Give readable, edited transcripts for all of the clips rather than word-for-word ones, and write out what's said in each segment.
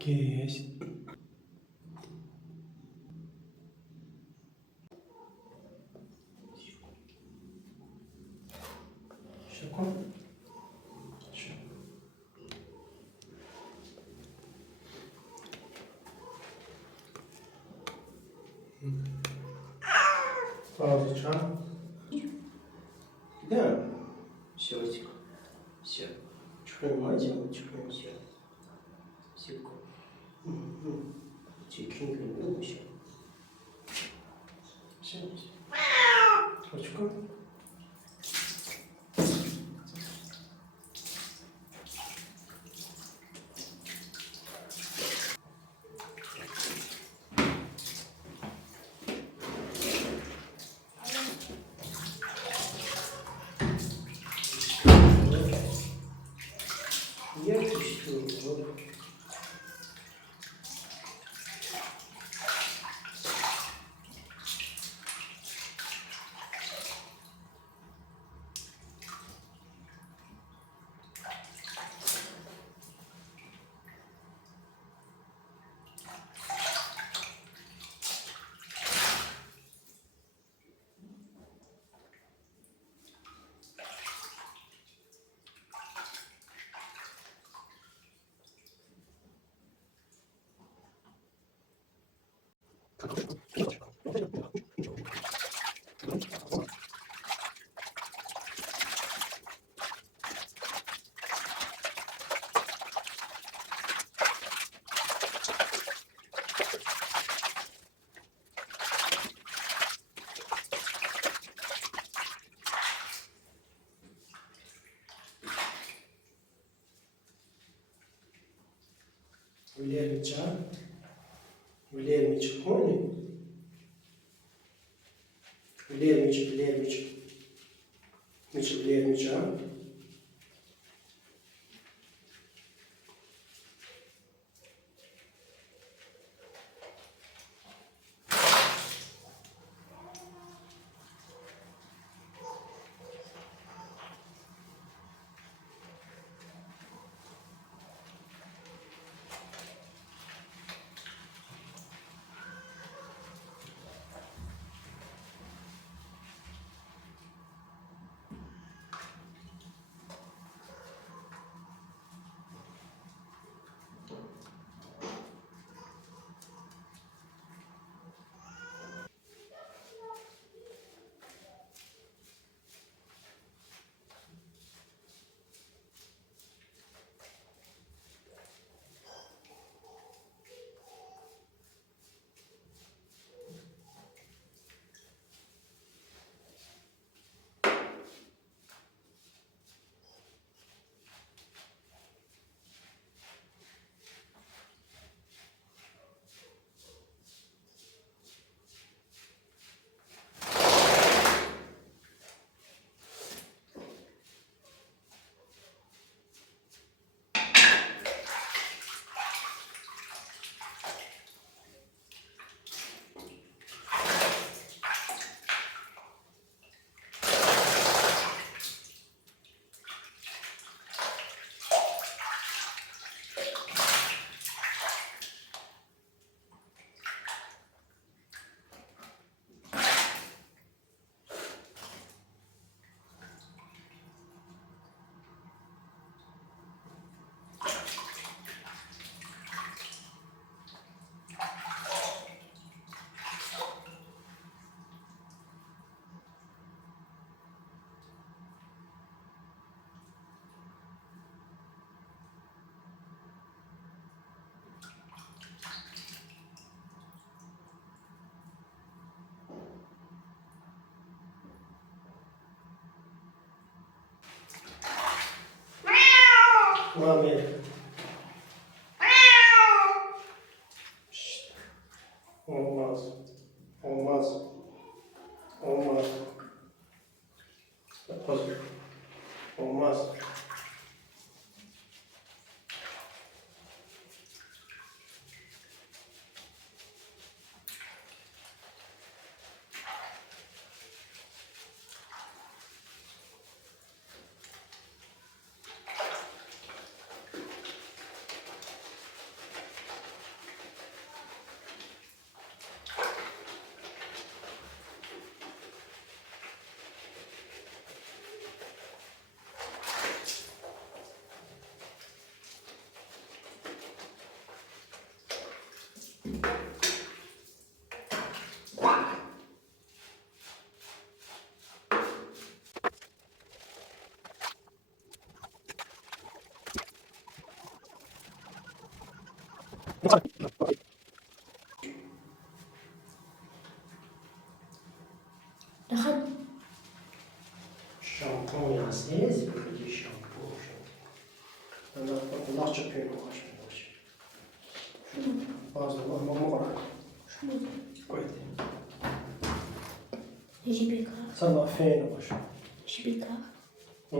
Есть. Щеку. Щеку. Пауза. Да. Все, тихо. Все. Чихаем, мать, чихаем, все. Сипку. Тихенько, ну, все. Все. Ручку. Я чувствую, вот. Влемич, понял? Влемич. Влемича. Маме. Алмаз. Алмаз. دخل Şampon yazıyız. Böyle şampon. Ben de kulakça peyni başlıyor. Bazı mama var. شنو Koydu. يجي بيكا Sana peyni başlıyor. يجي بيكا Hı.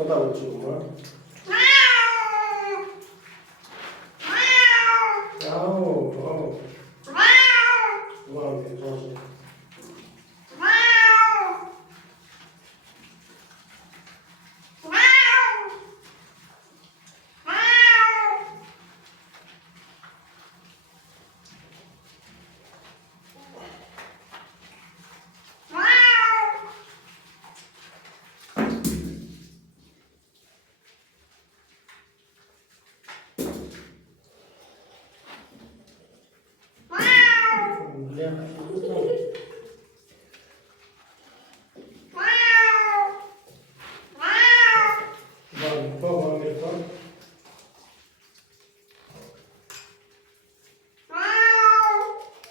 Koda ucuma. Yahu. Ulan bir zor.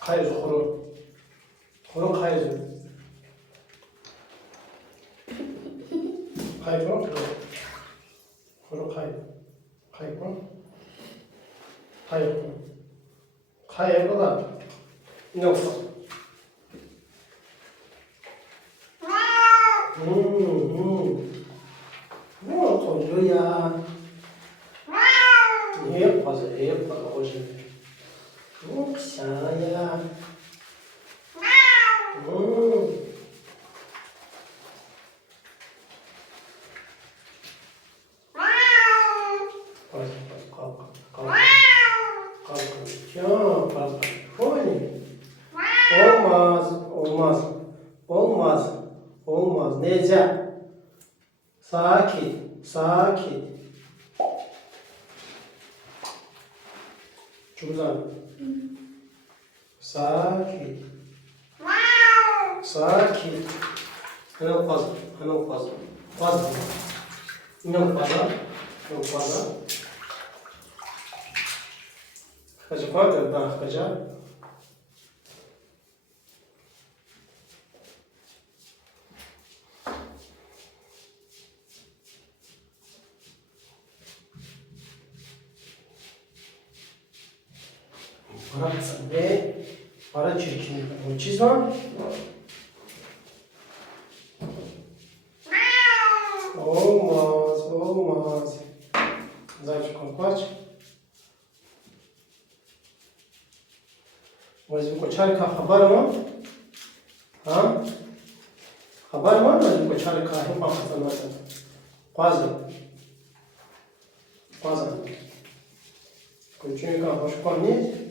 Kayız kuru. Kuru kayız. Kayız mı? Kuru kayız. Kayız mı? Kayız mı? Kayız mı da? Yok. Ne oldu ya? Niye fazla hoca? Yok ya. Olmaz. Nece? Sakin. Çok güzel. Sakin. Não faz. Não faz. Kaca. Para çirkin. O çizme. Olmaz. Zayıf kaç. Mas o çarka haber mı? Ha? Haber var mı? O çarka hep akıtılmasın. Quase. Continue com a rocha palmeiras.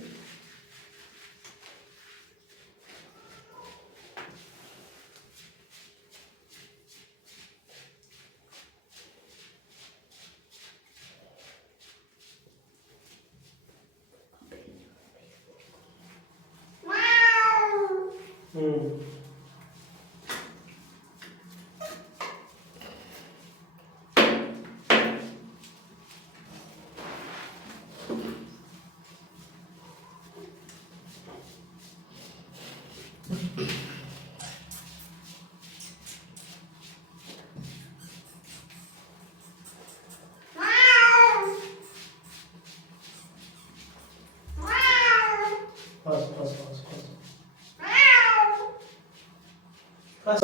Faz, faz, faz, faz. Faz.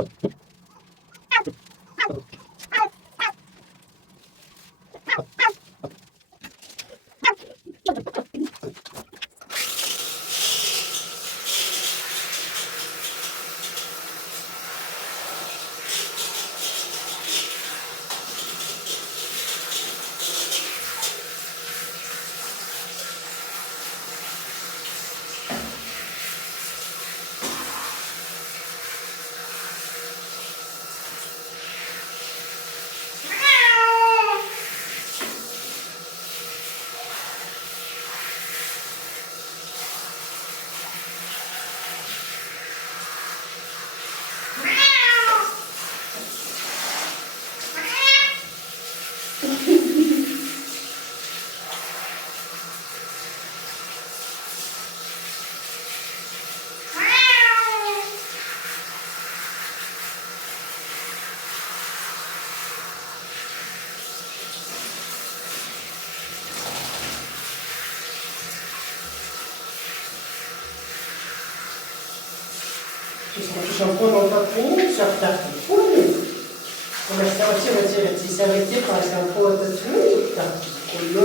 Tu shampoo não está fino, já está fino. Começava a tirar, se arrêter para shampoo está fino, está fino.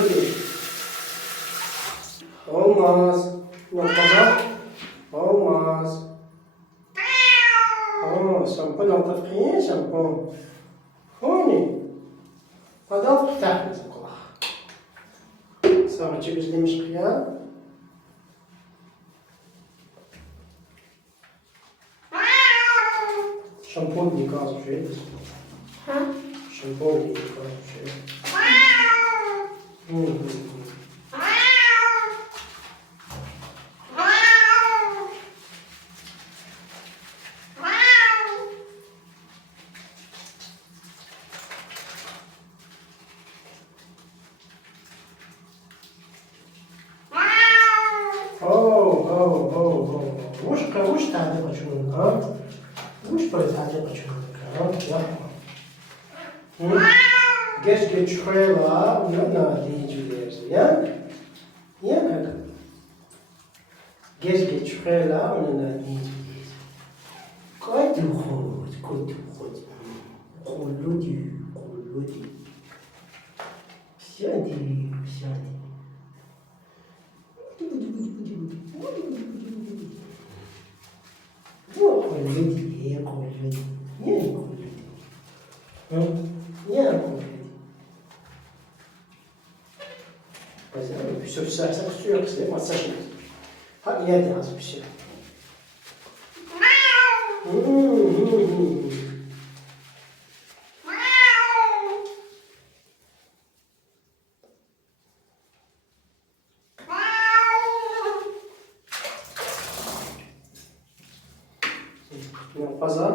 Olmaz. Não pode? Olmaz. Oh, shampoo não está fino, shampoo. Fone. Pode dar o que está fino. صار تجيب لي مشقيا شامبو دي كاز شيء ها؟ شامبو دي كاز شيء وش تعليق شنو ها؟ وش تعليق شنو ها؟ Geç geç şuraya ne diyeceğiz ya? Ya kanka. Geç geç şuraya ne diyeceğiz? Koydu koydu. Koludi. Сяди. Koludi. Niye koludi? Niye koludi? Все, все, все, массаж. Я один раз все. Пазар.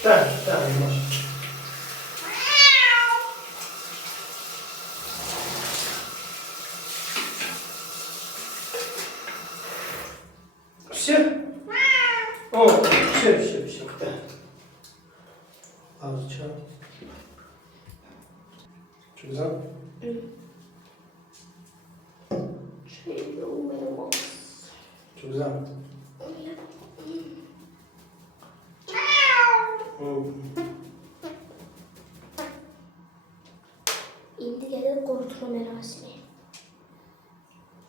Так, так, Маша. Все? О, все, да. А что? Что за? Что за? İndi gelir kurtulma merasimi.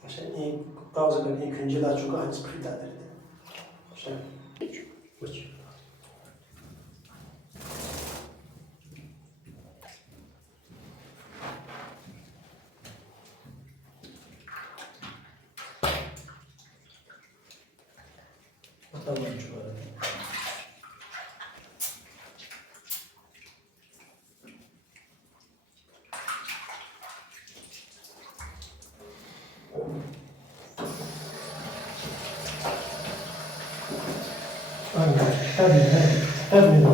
Şimdi bazıları ilk önce daha çok aynı kıyıda derdi. İşte. Uç. Tamam çok önemli. Tabii.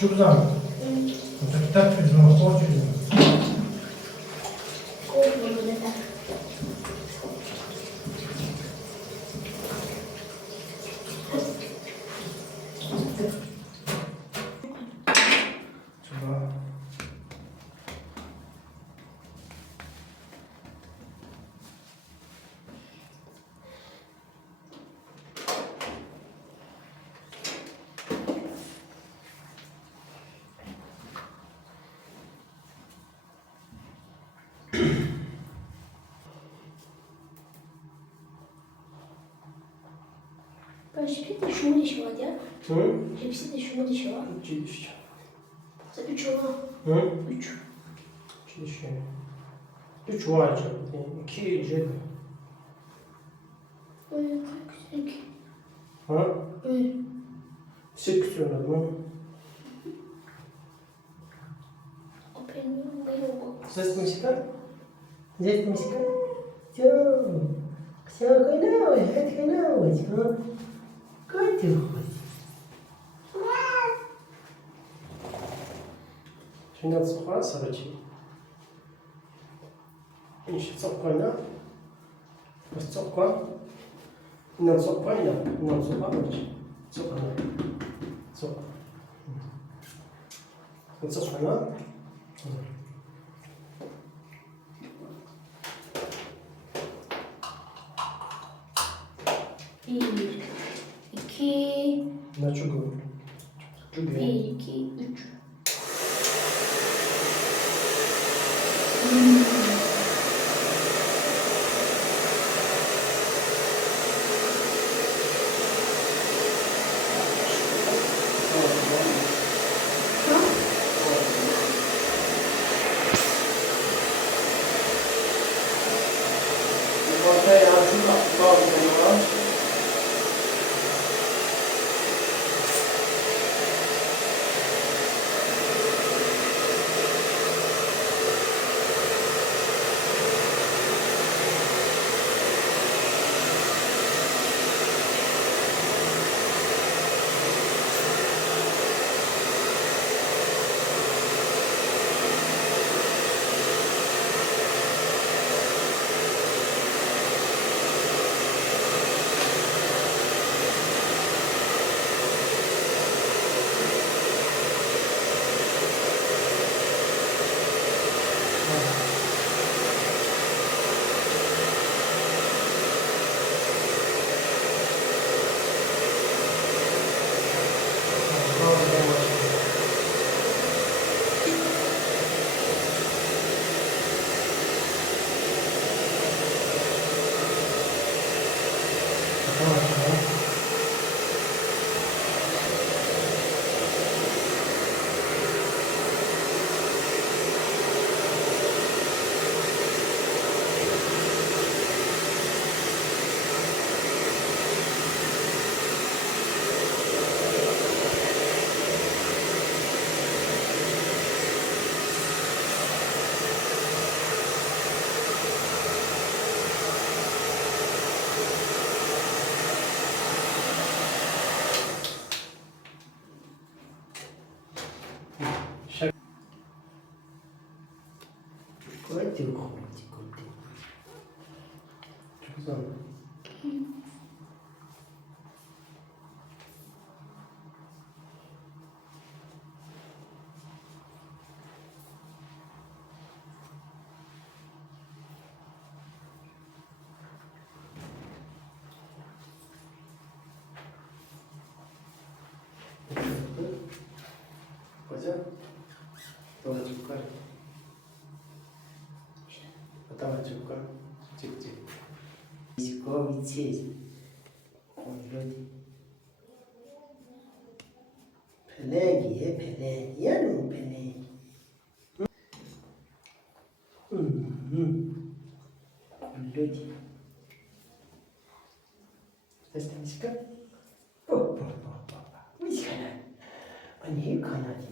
Çok zaman. Tak bizim o çocuğu. Korkma neden? Çok. Hepsi de şunun işi var ya. Hı? Hepsi de şunun işi var. Üç. Sen 3 olan. Hı? 3. Üç. Üç var canım. İki cep. Öyle güzel ki. Ha? Öyle. Sekiz söyledim ha. O benim o. Здесь миска? Здесь миска? Все, хреновость, а? Катя хоть. Şimdi nasıl sokağa sarıcı? İşte sokağa. Nasıl sokağa? Nasıl sokağa? Nasıl sokağa? Sokağa. Sokağa. Nasıl sokağa? Bir, iki, Na çok bir, iki, üç. Ortaya yansıma bağlı. Котик ходить, котик. Çok güzel. Hocam, dola yukarı. Потом yukarı. Çık çık. Військові ці. Пелегія, Пелегія, ну Пелегія. Люди. Стаська. Опа. Ось канат. Ані канатик.